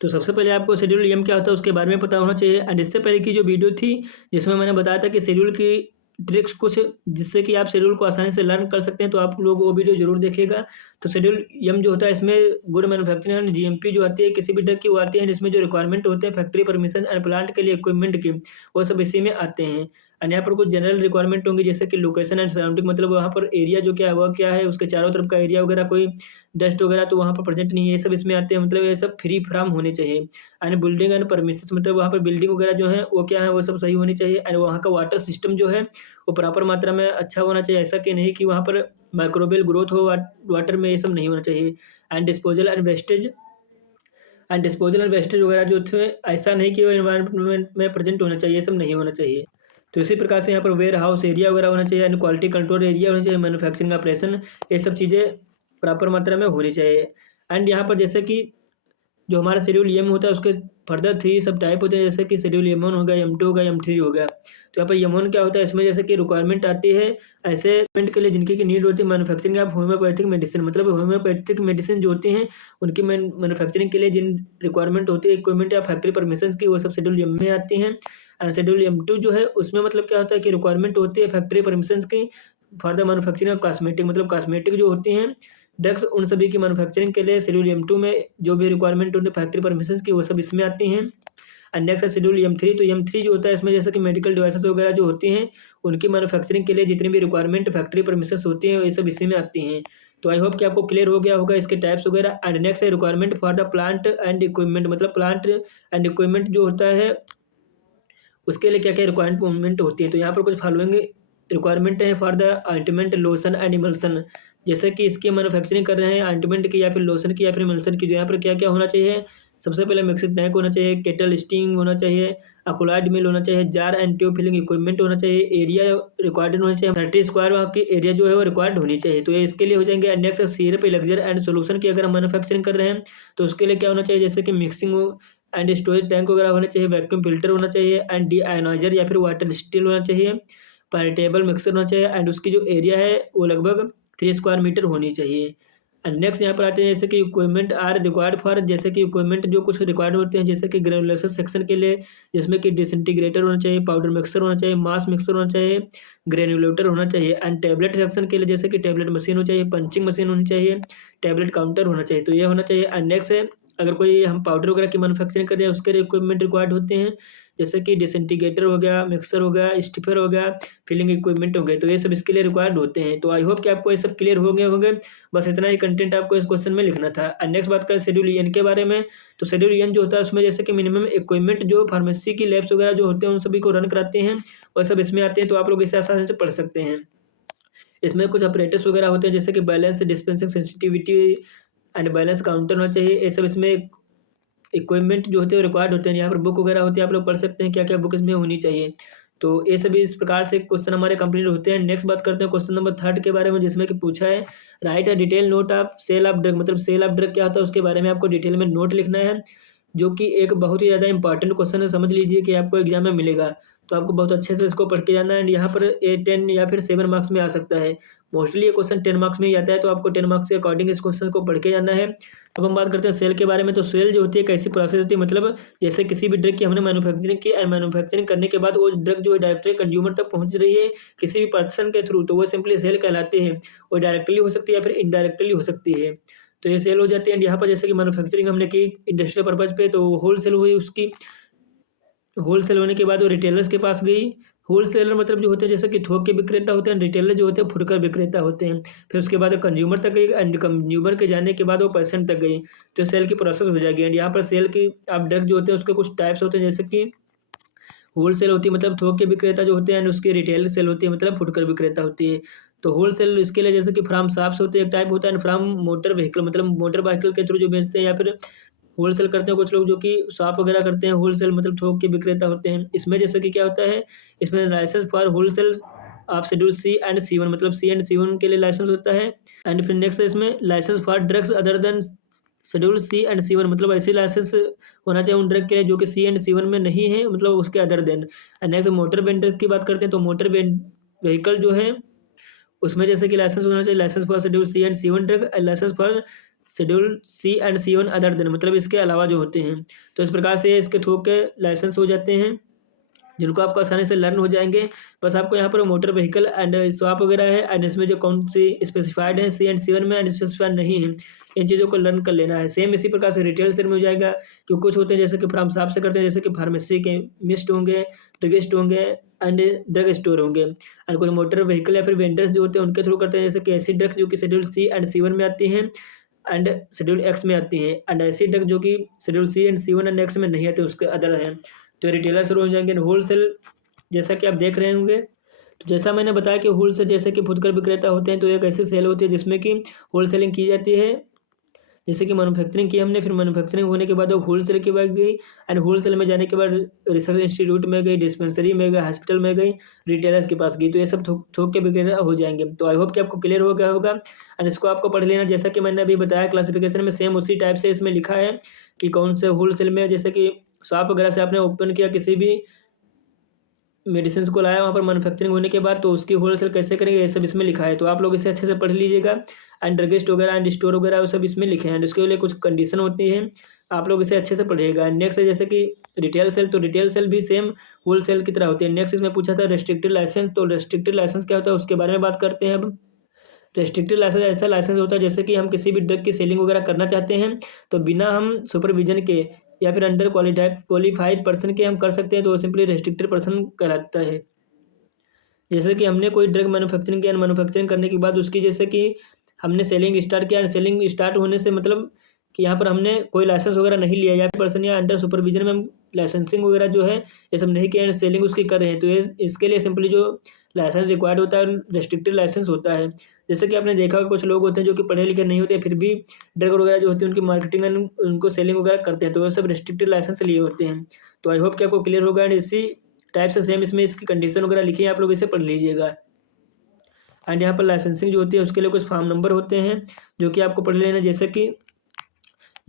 तो सबसे पहले आपको शेड्यूल एम क्या होता है उसके बारे में पता होना चाहिए। एंड इससे पहले की जो वीडियो थी जिसमें मैंने बताया था कि शेड्यूल की ट्रिक्स कुछ जिससे कि आप शेड्यूल को आसानी से लर्न कर सकते हैं, तो आप लोग वो वीडियो जरूर देखिएगा। तो शेड्यूल एम जो होता है इसमें गुड मैन्युफैक्चरिंग एंड जीएमपी जो आती है किसी भी ड्रग की वो आती है, जिसमें जो रिक्वायरमेंट होते हैं फैक्ट्री परमिशन एंड प्लांट के लिए इक्विपमेंट के वो सब इसी में आते हैं। एंड यहाँ पर कुछ जनरल रिक्वायरमेंट होंगी, जैसे कि लोकेशन एंड सराउंडिंग, मतलब वहाँ पर एरिया जो क्या है वह क्या है, उसके चारों तरफ का एरिया वगैरह, कोई डस्ट वगैरह तो वहाँ पर प्रेजेंट नहीं है, ये सब इसमें आते हैं, मतलब ये सब फ्री फ्राम होने चाहिए। एंड बिल्डिंग एंड परमिशंस, मतलब वहाँ पर बिल्डिंग वगैरह जो है वो क्या है वो सब सही होनी चाहिए। एंड वहाँ का वाटर सिस्टम जो है वो प्रॉपर मात्रा में अच्छा होना चाहिए, ऐसा कि नहीं कि वहाँ पर माइक्रोबियल ग्रोथ हो वाटर में, ये सब नहीं होना चाहिए। एंड डिस्पोजल एंड वेस्टेज वगैरह जो थे ऐसा नहीं कि वो एनवायरनमेंट में प्रेजेंट होना चाहिए, ये सब नहीं होना चाहिए। तो इसी प्रकार से यहाँ पर वेयर हाउस एरिया वगैरह होना चाहिए, एंड क्वालिटी कंट्रोल एरिया होना चाहिए, मैन्युफैक्चरिंग ऑपरेशन, ये सब चीज़ें प्रॉपर मात्रा में होनी चाहिए। एंड यहाँ पर जैसे कि जो हमारा शेड्यूल एम होता है उसके फर्दर 3 सब टाइप होते हैं, जैसे कि शेड्यूल M1 हो गया, M2 हो गया, M3 हो गया। तो यहाँ पर M1 क्या होता है, इसमें जैसे कि रिक्वायरमेंट आती है ऐसे पेशेंट के लिए जिनकी की नीड होती है मैन्युफैक्चरिंग ऑफ होम्योपैथिक मेडिसिन, मतलब होम्योपैथिक मेडिसिन जो होती हैं उनकी मैन्युफैक्चरिंग के लिए जिन रिक्वायरमेंट होती है इक्विपमेंट या फैक्ट्री परमिशन की, वो सब शेड्यूल एम में आती हैं। एंड शेड्यूल M2 जो है उसमें मतलब क्या होता है कि रिक्वायरमेंट होती है फैक्ट्री परमिशन की for the manufacturing of cosmetic, मतलब कॉस्मेटिक जो होती हैं ड्रग्स उन सभी की मैन्युफैक्चरिंग के लिए शेड्यूल M2 में जो भी रिक्वायरमेंट होती है फैक्ट्री परमिशन की वो सब इसमें आती हैं। एंड नेक्स्ट है शेड्यूल M3। तो M3 जो होता है इसमें जैसे कि मेडिकल डिवाइसेस वगैरह जो होती हैं उनकी मैन्युफैक्चरिंग के लिए जितनी भी रिक्वायरमेंट फैक्ट्री परमिशन होती हैं ये सब इसी में आती हैं। तो आई होप कि आपको क्लियर हो गया होगा इसके टाइप्स वगैरह। एंड नेक्स्ट है requirement for the plant and equipment, मतलब प्लांट एंड इक्विपमेंट जो होता है उसके लिए क्या क्या रिक्वायरमेंट होती है। तो यहाँ पर कुछ फॉलोइंग रिक्वायरमेंट है for the ointment lotion and emulsion, जैसे कि इसकी मैन्युफैक्चरिंग कर रहे हैं ऑइंटमेंट की या फिर लोशन की या फिर इमल्सन की, जो यहाँ पर क्या क्या होना चाहिए। सबसे पहले मिक्सिंग टैंक होना चाहिए, केटल स्टिंग होना चाहिए, अकोलाइड मिल होना चाहिए, jar and tube filling equipment होना चाहिए, एरिया रिक्वायर्ड होना चाहिए 30 स्क्वायर आपकी एरिया जो है वो रिक्वायर्ड होनी चाहिए। तो ये इसके लिए हो जाएंगे। Next syrup elixir and solution की अगर हम मैन्युफैक्चरिंग कर रहे हैं तो उसके लिए क्या होना चाहिए, जैसे कि मिक्सिंग एंड स्टोरेज टैंक वगैरह होना चाहिए, वैक्यूम फिल्टर होना चाहिए, एंड डी आयनाइजर या फिर वाटर स्टील होना चाहिए, पायरेटेबल मिक्सर होना चाहिए, एंड उसकी जो एरिया है वो लगभग 3 स्क्वायर मीटर होनी चाहिए। एंड नेक्स्ट यहाँ पर आते हैं जैसे कि इक्विपमेंट आर रिक्वायर्ड फॉर, जैसे कि इक्विपमेंट जो कुछ रिक्वायर्ड होते हैं जैसे कि ग्रेनुलेशन सेक्शन के लिए जिसमें कि डिसइंटीग्रेटर होना चाहिए, पाउडर मिक्सर होना चाहिए, मास मिक्सर होना चाहिए, ग्रेनुलेटर होना चाहिए। एंड टैबलेट सेक्शन के लिए जैसे कि टैबलेट मशीन होनी चाहिए, पंचिंग मशीन होनी चाहिए, टैबलेट काउंटर होना चाहिए, तो ये होना चाहिए। एंड नेक्स्ट है अगर कोई हम पाउडर वगैरह की मैन्युफैक्चरिंग कर रहे हैं उसके लिए इक्विपमेंट रिक्वायर्ड होते हैं, जैसे कि डिसइंटीग्रेटर हो गया, मिक्सर हो गया, स्टिफर हो गया, फिलिंग इक्विपमेंट हो गए, तो ये सब इसके लिए रिक्वायर्ड होते हैं। तो आई होप कि आपको ये सब क्लियर हो गए होंगे। बस इतना ही कंटेंट आपको इस क्वेश्चन में लिखना था। एंड नेक्स्ट बात करें शेड्यूल एन के बारे में, तो शेड्यूल एन जो होता है उसमें जैसे कि मिनिमम इक्विपमेंट जो फार्मेसी की लैब्स वगैरह जो होते हैं उन सभी को रन कराते हैं और सब इसमें आते हैं, तो आप लोग इसे आसानी से पढ़ सकते हैं। इसमें कुछ ऑपरेटर्स वगैरह होते हैं जैसे कि balance, dispensing, sensitivity and balance counter होना चाहिए। ये सब इसमें इक्विपमेंट जो होते हैं रिक्वायर्ड होते हैं। यहाँ पर बुक वगैरह होती है, आप लोग पढ़ सकते हैं क्या क्या बुक इसमें होनी चाहिए। तो ये सभी इस प्रकार से क्वेश्चन हमारे कंप्लीट होते हैं। नेक्स्ट बात करते हैं क्वेश्चन नंबर 3 के बारे में, जिसमें कि पूछा है write a detail note of sale of drug, मतलब सेल ऑफ ड्रग क्या होता है उसके बारे में आपको डिटेल में नोट लिखना है, जो कि एक बहुत ही ज़्यादा इंपॉर्टेंट क्वेश्चन है। समझ लीजिए कि आपको एग्जाम में मिलेगा, तो आपको बहुत अच्छे से इसको पढ़ के जाना है। एंड यहाँ पर 10 या फिर 7 मार्क्स में आ सकता है। मोस्टली ये क्वेश्चन 10 मार्क्स में ही आता है, तो आपको 10 मार्क्स के अकॉर्डिंग इस क्वेश्चन को पढ़ के जाना है। अब हम बात करते हैं सेल के बारे में, तो सेल जो होती है कैसी प्रोसेस होती है, मतलब जैसे किसी भी ड्रग की हमने मैन्युफैक्चरिंग की एंड मैन्युफैक्चरिंग करने के बाद वो ड्रग जो है डायरेक्टली कंज्यूमर तक पहुंच रही है किसी भी पर्सन के थ्रू, तो वो सिंपली सेल कहलाते हैं। वो डायरेक्टली हो सकती है या फिर इनडायरेक्टली हो सकती है, तो ये सेल हो जाती है। एंड यहाँ पर जैसे कि मैन्युफैक्चरिंग हमने की इंडस्ट्रियल पर्पज पे, तो होल सेल हुई उसकी। होलसेल होने के बाद वो रिटेलर्स के पास गई। होलसेलर मतलब जो होते हैं जैसे कि थोक के विक्रेता होते हैं, रिटेलर जो होते हैं फुटकर विक्रेता होते हैं। फिर उसके बाद कंज्यूमर तक गई एंड कंज्यूमर के जाने के बाद वो पेशेंट तक गई, तो सेल की प्रोसेस हो जाएगी। एंड यहाँ पर सेल की आप ड्रग जो होते हैं उसके कुछ टाइप्स होते हैं, जैसे कि होलसेल होती है मतलब थोक के विक्रेता जो होते हैं, एंड उसकी रिटेल सेल होती है मतलब फुटकर विक्रेता होती है। तो होलसेल इसके लिए जैसे कि फ्राम शॉप्स होते हैं एक टाइप होता है, एंड फ्राम मोटर व्हीकल मतलब मोटर व्हीकल के थ्रू जो बेचते हैं, या फिर होलसेल करते हैं कुछ लोग जो कि शॉप वगैरह करते हैं। होलसेल मतलब थोक के विक्रेता होते हैं। इसमें जैसे कि क्या होता है, इसमें licence for wholesale of schedule C and C one, मतलब सी एंड सी1 के लिए लाइसेंस होता है। एंड फिर नेक्स्ट है इसमें licence for drugs other than schedule C and C one, मतलब ऐसी लाइसेंस होना चाहिए उन ड्रग के लिए जो कि सी एंड सी1 में नहीं है, मतलब उसके other than. And next motor vendor की बात करते हैं, तो मोटर व्हीकल जो है उसमें जैसे कि लाइसेंस होना चाहिए, licence for schedule C and C one drug, licence for schedule C and C one other than, मतलब इसके अलावा जो होते हैं। तो इस प्रकार से इसके थोक के लाइसेंस हो जाते हैं, जिनको आपको आसानी से लर्न हो जाएंगे। बस आपको यहाँ पर मोटर व्हीकल एंड शॉप वगैरह है, एंड इसमें जो कौन सी स्पेसिफाइड है सी एंड सी1 में एंड स्पेसिफाइड नहीं है, इन चीज़ों को लर्न कर लेना है। सेम इसी प्रकार से रिटेल सेल में हो जाएगा, क्योंकि कुछ होते हैं जैसे कि फ्राम शॉप से करते हैं, जैसे कि फार्मेसी के मिस्ट होंगे, ड्रगिस्ट होंगे एंड ड्रग स्टोर होंगे। एंड कुछ मोटर व्हीकल या फिर वेंडर्स जो होते हैं उनके थ्रू करते हैं, जैसे कि ऐसी ड्रग्स जो कि शेड्यूल सी एंड सी1 में आती हैं एंड शेड्यूल एक्स में आती हैं, एंड ऐसी ड्रग जो कि schedule C and C one and X में नहीं आते उसके अदर हैं, तो रिटेलर शुरू हो जाएंगे। होलसेल जैसा कि आप देख रहे होंगे, तो जैसा मैंने बताया कि होलसेल जैसे कि फुटकर विक्रेता होते हैं, तो एक ऐसी सेल होती है जिसमें कि होलसेलिंग की जाती है। जैसे कि मैन्युफैक्चरिंग की हमने, फिर मैन्युफैक्चरिंग होने के बाद वो होलसेल के बाद गई, एंड होलसेल में जाने के बाद रिसर्च इंस्टीट्यूट में गई, डिस्पेंसरी में गई, हॉस्पिटल में गई, रिटेलर्स के पास गई, तो ये सब थोक के विक्रेता हो जाएंगे। तो आई होप कि आपको क्लियर हो गया होगा, एंड इसको आपको पढ़ लेना। जैसा कि मैंने अभी बताया क्लासिफिकेशन में सेम उसी टाइप से इसमें लिखा है कि कौन से होलसेल में, जैसे कि शॉप वगैरह से आपने ओपन किया किसी भी मेडिसिन को लाया वहाँ पर मैन्युफैक्चरिंग होने के बाद, तो उसकी होलसेल कैसे करेंगे ये सब इसमें लिखा है, तो आप लोग इसे अच्छे से पढ़ लीजिएगा। एंड ड्रगिस्ट वगैरह एंड स्टोर वगैरह वो सब इसमें लिखे हैं, एंड इसके लिए कुछ कंडीशन होती हैं, आप लोग इसे अच्छे से पढ़िएगा। नेक्स्ट है जैसे कि रिटेल सेल, तो रिटेल सेल भी सेम होलसेल की तरह होती है। नेक्स्ट इसमें पूछा था रेस्ट्रिक्टेड लाइसेंस, तो रेस्ट्रिक्टेड लाइसेंस क्या होता है उसके बारे में बात करते हैं अब। रेस्ट्रिक्टेड लाइसेंस ऐसा लाइसेंस होता है जैसे कि हम किसी भी ड्रग की सेलिंग वगैरह करना चाहते हैं, तो बिना हम सुपरविजन के या फिर अंडर क्वालिफाइड पर्सन के हम कर सकते हैं, तो वो सिंपली रेस्ट्रिक्टेड पर्सन कहलाता है। जैसे कि हमने कोई ड्रग मैन्युफैक्चरिंग किया, मैन्युफैक्चरिंग करने के बाद उसकी जैसे कि हमने सेलिंग स्टार्ट किया, एंड सेलिंग स्टार्ट होने से मतलब कि यहाँ पर हमने कोई लाइसेंस वगैरह नहीं लिया, या पर्सन या अंडर सुपरविजन में हम लाइसेंसिंग वगैरह जो है ये सब नहीं किया, एंड सेलिंग उसकी कर रहे हैं, तो ये इसके लिए सिंपली जो लाइसेंस रिक्वायर्ड होता है रेस्ट्रिक्टेड लाइसेंस होता है। जैसे कि आपने देखा कुछ लोग होते हैं जो कि पढ़े लिखे नहीं होते, फिर भी ड्रग वगैरह जो होती है उनकी मार्केटिंग एंड उनको सेलिंग वगैरह करते हैं, तो वो सब रेस्ट्रिक्टेड लाइसेंस लिए होते हैं। तो आई होप कि आपको क्लियर होगा, एंड इसी टाइप से सेम इसमें इसकी कंडीशन वगैरह लिखी है, आप लोग इसे पढ़ लीजिएगा। एंड यहाँ पर लाइसेंसिंग जो होती है उसके लिए कुछ फार्म नंबर होते हैं जो कि आपको पढ़ लेना, जैसे कि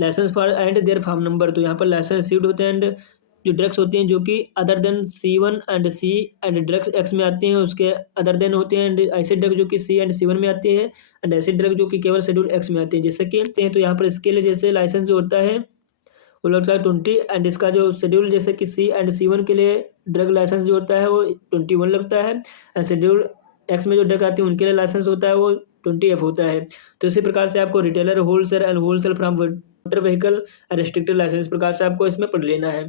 licence for and their form number, तो यहाँ पर लाइसेंस रिसीव्ड होते हैं, एंड जो ड्रग्स होती हैं जो कि other than C one and C and drugs X में आती हैं उसके अदर देन होते हैं, एंड ऐसे ड्रग जो कि सी एंड सी1 में आती है, एंड ऐसे ड्रग जो कि केवल शेड्यूल एक्स में आती है। जैसे कि तो यहाँ पर इसके लिए जैसे लाइसेंस जो होता है वो लगता है 20, एंड इसका जो शेड्यूल जैसे कि सी एंड सी1 के लिए ड्रग लाइसेंस जो होता है वो 21 लगता है, एंड शेड्यूल एक्स में जो ड्रग आती है उनके लिए लाइसेंस होता है वो 20F होता है। तो इसी प्रकार से आपको retailer, wholesale and wholesale from motor vehicle restricted licence प्रकार से आपको इसमें पढ़ लेना है।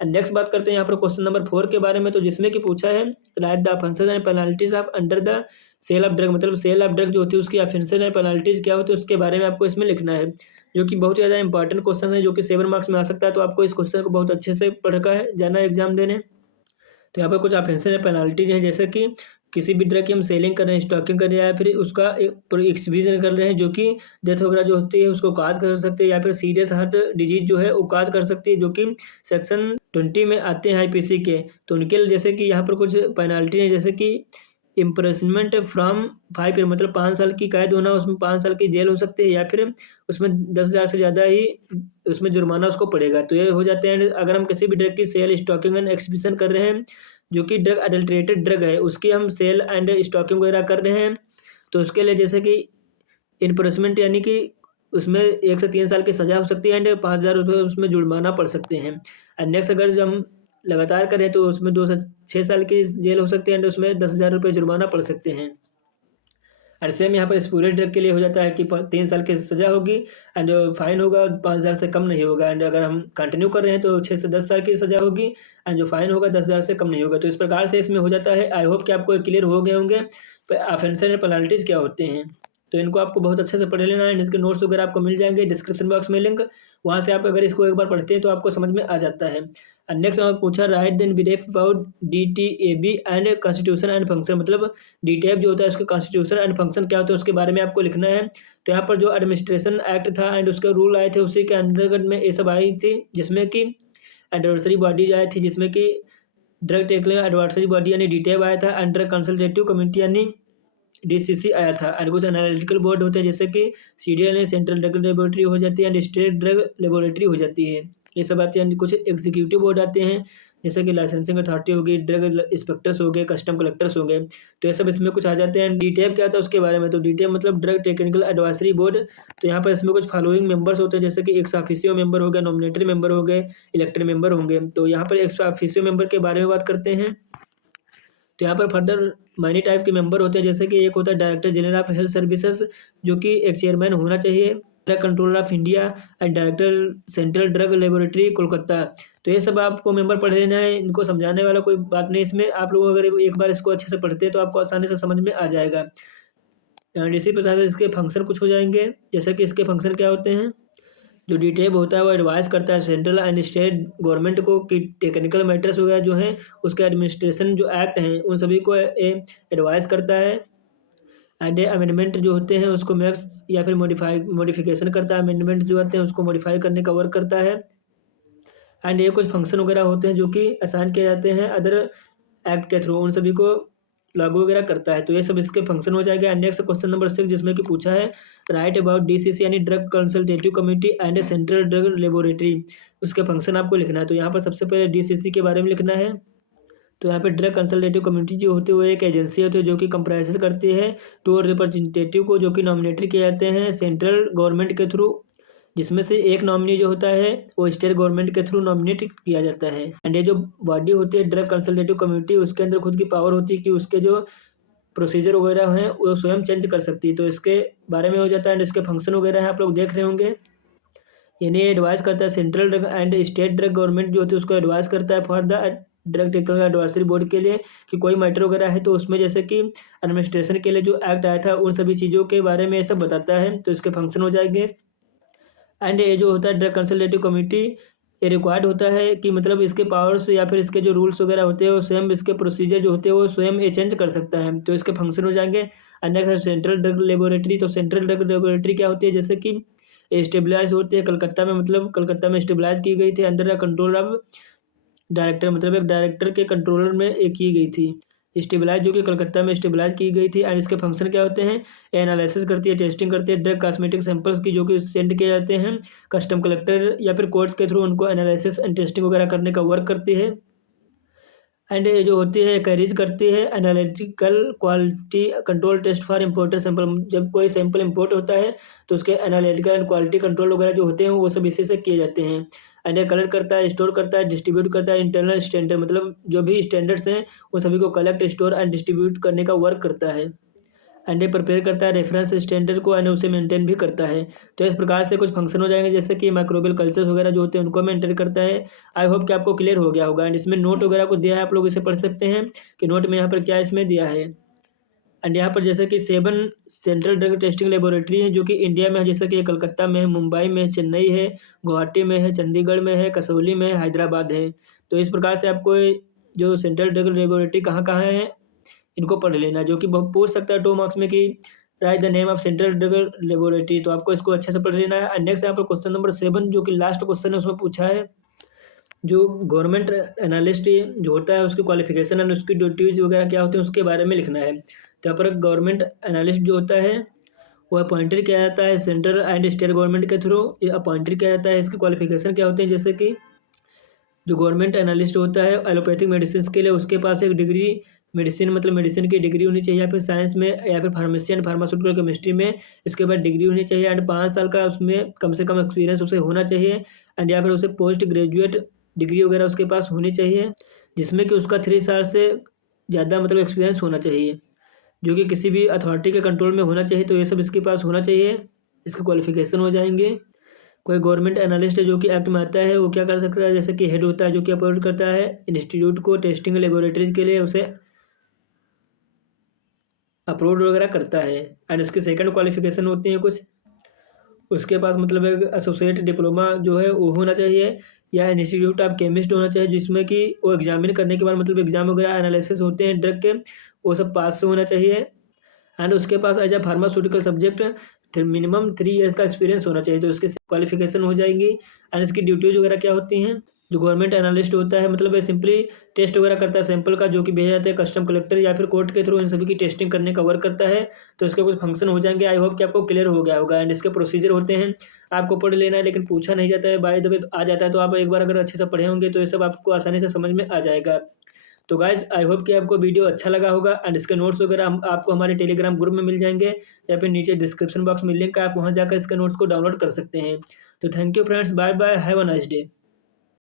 एंड नेक्स्ट बात करते हैं यहाँ पर क्वेश्चन नंबर 4 के बारे में, तो जिसमें कि पूछा है write the offences and penalties of under the sale of drug, मतलब सेल ऑफ ड्रग जो होती है उसकी ऑफेंसेस एंड पेनल्टीज क्या होती है उसके बारे में आपको इसमें लिखना है, जो कि बहुत ज़्यादा इंपॉर्टेंट क्वेश्चन है, जो कि 7 मार्क्स में आ सकता है। तो आपको इस क्वेश्चन को बहुत अच्छे से पढ़ कर जाना है एग्जाम देने। तो यहाँ पर कुछ ऑफेंसेस एंड पेनल्टीज हैं, जैसे कि किसी भी ड्रग की हम सेलिंग कर रहे हैं, स्टॉकिंग कर रहे हैं, या फिर उसका एक्सहिबिशन कर रहे हैं, जो कि डेथ वगैरह जो होती है उसको काज कर सकते हैं, या फिर सीरियस हार्ट डिजीज जो है वो काज कर सकती है, जो कि सेक्शन 20 में आते हैं आईपीसी के। तो उनके लिए जैसे कि यहाँ पर कुछ पेनल्टी है, जैसे कि इम्प्रेसमेंट फ्रॉम 5 ईयर, मतलब 5 साल की कैद होना, उसमें 5 साल की जेल हो सकती है, या फिर उसमें 10,000 से ज़्यादा ही उसमें जुर्माना उसको पड़ेगा। तो ये हो जाते हैं अगर हम किसी भी ड्रग की सेल, स्टॉकिंग एंड एक्सहिबिशन कर रहे हैं, जो कि ड्रग अडल्ट्रेटेड ड्रग है उसकी हम सेल एंड स्टॉकिंग वगैरह कर रहे हैं, तो उसके लिए जैसे कि इम्प्रेसमेंट यानी कि उसमें 1 से 3 साल की सज़ा हो सकती है एंड 5,000 रुपये उसमें जुर्माना पड़ सकते हैं। एंड नेक्स्ट अगर जब हम लगातार करें तो उसमें 2 से 6 साल की जेल हो सकती है एंड उसमें 10,000 रुपये जुर्माना पड़ सकते हैं। और सेम यहाँ पर इस पूरे ड्रग के लिए हो जाता है कि 3 साल की सज़ा होगी एंड फाइन होगा 5,000 से कम नहीं होगा, एंड अगर हम कंटिन्यू कर रहे हैं तो 6 से 10 साल की सज़ा होगी एंड जो फाइन होगा 10,000 से कम नहीं होगा। तो इस प्रकार से इसमें हो जाता है। आई होप कि आपको क्लियर हो गए होंगे ऑफेंसेस एंड पेनल्टीज क्या होते हैं। तो इनको आपको बहुत अच्छे से पढ़ लेना है, इसके नोट्स वगैरह आपको मिल जाएंगे डिस्क्रिप्शन बॉक्स में लिंक, वहाँ से आप अगर इसको एक बार पढ़ते हैं तो आपको समझ में आ जाता है। एंड नेक्स्ट पूछा right then brief about DTAB and constitution and function, मतलब डीटीएफ जो होता है उसका कॉन्स्टिट्यूशन एंड फंक्शन क्या होता है उसके बारे में आपको लिखना है। तो यहाँ पर जो एडमिनिस्ट्रेशन एक्ट था एंड उसके रूल आए थे उसी के अंतर्गत में ये सब आई थी, जिसमें कि एडवाइजरी बॉडीज आई थी, जिसमें कि ड्रग टेकलिंग एडवाइजरी बॉडी यानी डीटीएफ आया था, एंड ड्रग कंसल्टेटिव कमेटी यानी डीसीसी आया था, एंड कुछ एनालिटिकल बोर्ड होते हैं जैसे कि सीडीएल है, सेंट्रल ड्रग लेबोरेटरी हो जाती है एंड स्टेट ड्रग लेबोरेटरी हो जाती है, ये सब आती है। कुछ एग्जीक्यूटिव बोर्ड आते हैं जैसे कि लाइसेंसिंग अथॉरिटी होगी, ड्रग इंस्पेक्टर्स हो गए, कस्टम कलेक्टर्स हो गए, तो ये सब इसमें कुछ आ जाते हैं। डीटीएफ क्या था उसके बारे में, तो डीटीएफ मतलब ड्रग टेक्निकल एडवाइजरी बोर्ड। तो यहाँ पर इसमें कुछ फॉलोइंग मेंबर्स होते हैं, जैसे कि एक्स ऑफिसियो मेंबर हो गए, नॉमिनेटरी मेंबर हो गए, इलेक्टेड मेंबर होंगे। तो यहाँ पर एक्स ऑफिसियो मेंबर के बारे में बात करते हैं। तो यहाँ पर फर्दर मैनी टाइप के मेंबर होते हैं, जैसे कि एक होता है director general of health services, जो कि एक चेयरमैन होना चाहिए, drug controller of India and director central drug laboratory Kolkata. तो ये सब आपको मेंबर पढ़ लेना है, इनको समझाने वाला कोई बात नहीं इसमें। आप लोग अगर एक बार इसको अच्छे से पढ़ते हैं तो आपको आसानी से समझ में आ जाएगा। एंड इसी प्रकार से इसके फंक्शन कुछ हो जाएंगे, जैसे कि इसके फंक्शन क्या होते हैं। जो डीटीएफ होता है वो एडवाइस करता है सेंट्रल एंड स्टेट गवर्नमेंट को कि टेक्निकल मैटर्स वगैरह जो हैं उसके एडमिनिस्ट्रेशन जो एक्ट हैं उन सभी को एडवाइस करता है। एंड अमेंडमेंट जो होते हैं उसको मैक्स या फिर मॉडिफिकेशन करता है, अमेंडमेंट जो होते हैं उसको मॉडिफाई करने का वर्क करता है। एंड ये कुछ फंक्शन वगैरह होते हैं जो कि असाइन किए जाते हैं अदर एक्ट के थ्रू, उन सभी को लागू वगैरह करता है। तो ये सब इसके फंक्शन हो जाएगा। एंड नेक्स्ट क्वेश्चन नंबर 6 जिसमें कि पूछा है राइट अबाउट डीसीसी यानी drug consultative committee and central drug laboratory, उसके फंक्शन आपको लिखना है। तो यहाँ पर सबसे पहले डीसीसी के बारे में लिखना है। तो यहाँ पे ड्रग कंसल्टेटिव कमेटी जो होती है वो एक एजेंसी होती है जो कि कंप्राइज करती है 2 रिप्रेजेंटेटिव को, जो कि नॉमिनेटेड किए जाते हैं सेंट्रल गवर्नमेंट के थ्रू, जिसमें से एक नॉमिनी जो होता है वो स्टेट गवर्नमेंट के थ्रू नॉमिनेट किया जाता है। एंड ये जो बॉडी होती है ड्रग कंसल्टेटिव कमेटी, उसके अंदर खुद की पावर होती है कि उसके जो प्रोसीजर वगैरह हैं वो स्वयं चेंज कर सकती है। तो इसके बारे में हो जाता है। एंड इसके फंक्शन वगैरह हैं आप लोग देख रहे होंगे। यानी एडवाइस करता है central drug and state drug government जो होती है उसको एडवाइस करता है for the drug technical advisory board के लिए कि कोई मैटर वगैरह है तो उसमें जैसे कि एडमिनिस्ट्रेशन के लिए जो एक्ट आया था उन सभी चीज़ों के बारे में ये सब बताता है। तो इसके फंक्शन हो जाएंगे। एंड ये जो होता है ड्रग कंसल्टेटिव कमेटी, ये रिक्वायर्ड होता है कि मतलब इसके पावर्स या फिर इसके जो रूल्स वगैरह होते हैं वो स्वयं, इसके प्रोसीजर जो होते हैं वो स्वयं ये चेंज कर सकता है। तो इसके फंक्शन हो जाएंगे। And next central drug laboratory. तो सेंट्रल ड्रग लेबोरेटरी क्या होती है, जैसे कि स्टेबलाइज होती है कलकत्ता में, मतलब कलकत्ता में स्टेबलाइज की गई थी under the control of director, मतलब एक डायरेक्टर के कंट्रोलर में एक की गई थी स्टेबलाइज, जो कि कलकत्ता में स्टेबलाइज की गई थी। एंड इसके फंक्शन क्या होते हैं, एनालिसिस करती है, टेस्टिंग करती है ड्रग कॉस्मेटिक सैंपल्स की, जो कि सेंड किए जाते हैं कस्टम कलेक्टर या फिर कोर्ट्स के थ्रू, उनको एनालिसिस एंड टेस्टिंग वगैरह करने का वर्क करती है। एंड ये जो होती है कैरिज करती है analytical quality control test for imported sample, जब कोई सैंपल इम्पोर्ट होता है तो उसके एनालिटिकल एंड क्वालिटी कंट्रोल वगैरह जो होते हैं वो सब इसी से किए जाते हैं। एंड ये कलेक्ट करता है, स्टोर करता है, डिस्ट्रीब्यूट करता है इंटरनल स्टैंडर्ड, मतलब जो भी स्टैंडर्ड्स हैं वो सभी को कलेक्ट, स्टोर एंड डिस्ट्रीब्यूट करने का वर्क करता है। एंड ये प्रिपेयर करता है रेफरेंस स्टैंडर्ड को एंड उसे मेंटेन भी करता है। तो इस प्रकार से कुछ फंक्शन हो जाएंगे, जैसे कि माइक्रोबियल कल्चर्स वगैरह जो होते हैं उनको मेंटेन करता है। आई होप कि आपको क्लियर हो गया होगा। एंड इसमें नोट वगैरह को दिया है, आप लोग इसे पढ़ सकते हैं कि नोट में यहाँ पर क्या इसमें दिया है। एंड यहाँ पर जैसे कि 7 सेंट्रल ड्रग टेस्टिंग लेबोरेटरी है जो कि इंडिया में है, जैसे कि कलकत्ता में है, मुंबई में है, चेन्नई है, गुवाहाटी में है, चंडीगढ़ में है, कसौली में है, हैदराबाद है। तो इस प्रकार से आपको जो सेंट्रल ड्रग लेबोरेटरी कहाँ कहाँ है इनको पढ़ लेना, जो कि बहुत पूछ सकता है 2 मार्क्स में कि right the name of central drug laboratory. तो आपको इसको अच्छे से पढ़ लेना है। एंड नेक्स्ट यहाँ पर क्वेश्चन नंबर 7 जो कि लास्ट क्वेश्चन है उसमें पूछा है जो गवर्नमेंट एनालिस्ट जो होता है उसकी क्वालिफिकेशन एंड उसकी ड्यूटीज वगैरह क्या होते हैं उसके बारे में लिखना है। तो यहाँ पर गवर्नमेंट एनालिस्ट जो होता है वो अपॉइंटेड किया जाता है सेंट्रल एंड स्टेट गवर्नमेंट के थ्रू, ये अपॉइंटेड किया जाता है। इसकी क्वालिफिकेशन क्या होते हैं, जैसे कि जो गवर्नमेंट एनालिस्ट होता है एलोपैथिक मेडिसिन के लिए उसके पास एक डिग्री मेडिसिन मतलब मेडिसिन की डिग्री होनी चाहिए, या फिर साइंस में या फिर फार्मेसी एंड फार्मास्यूटिकल केमिस्ट्री में इसके बाद डिग्री होनी चाहिए। एंड 5 साल का उसमें कम से कम एक्सपीरियंस उसे होना चाहिए। एंड या फिर उसे पोस्ट ग्रेजुएट डिग्री वगैरह उसके पास होनी चाहिए, जिसमें कि उसका 3 साल से ज़्यादा मतलब एक्सपीरियंस होना चाहिए, जो कि किसी भी अथॉरिटी के कंट्रोल में होना चाहिए। तो ये सब इसके पास होना चाहिए, इसके क्वालिफिकेशन हो जाएंगे। कोई गवर्नमेंट एनालिस्ट है जो कि एक्ट में आता है वो क्या कर सकता है, जैसे कि हेड होता है जो कि अपॉइंट करता है इंस्टीट्यूट को टेस्टिंग लेबोरेटरीज के लिए, उसे अप्रूव वगैरह करता है। एंड इसकी सेकंड क्वालिफिकेशन होती है कुछ, उसके पास मतलब एक एसोसिएट डिप्लोमा जो है वो होना चाहिए, या इंस्टीट्यूट ऑफ केमिस्ट होना चाहिए, जिसमें कि वो एग्जामिन करने के बाद मतलब एग्जाम वगैरह एनालिसिस होते हैं ड्रग के, वो सब पास से होना चाहिए। एंड उसके पास as a pharmaceutical subject minimum 3 years का एक्सपीरियंस होना चाहिए। तो इसकी क्वालिफिकेशन हो जाएगी। एंड इसकी ड्यूटीज वगैरह क्या होती हैं, जो गवर्नमेंट एनालिस्ट होता है मतलब सिंपली टेस्ट वगैरह करता है सैंपल का, जो कि भेजा जाता है कस्टम कलेक्टर या फिर कोर्ट के थ्रू, इन सभी की टेस्टिंग करने का वर्क करता है। तो इसके कुछ फंक्शन हो जाएंगे। आई होप कि आपको क्लियर हो गया होगा। एंड इसके प्रोसीजर होते हैं, आपको पढ़ लेना है, लेकिन पूछा नहीं जाता है, बाय द वे आ जाता है। तो आप एक बार अगर अच्छे से पढ़े होंगे तो ये सब आपको आसानी से समझ में आ जाएगा। तो गाइज आई होप कि आपको वीडियो अच्छा लगा होगा। एंड इसके नोट्स वगैरह हम आपको हमारे टेलीग्राम ग्रुप में मिल जाएंगे, या फिर नीचे डिस्क्रिप्शन बॉक्स में लिंक है, आप वहाँ जाकर इसके नोट्स को डाउनलोड कर सकते हैं। तो thank you friends, bye bye, have a nice day.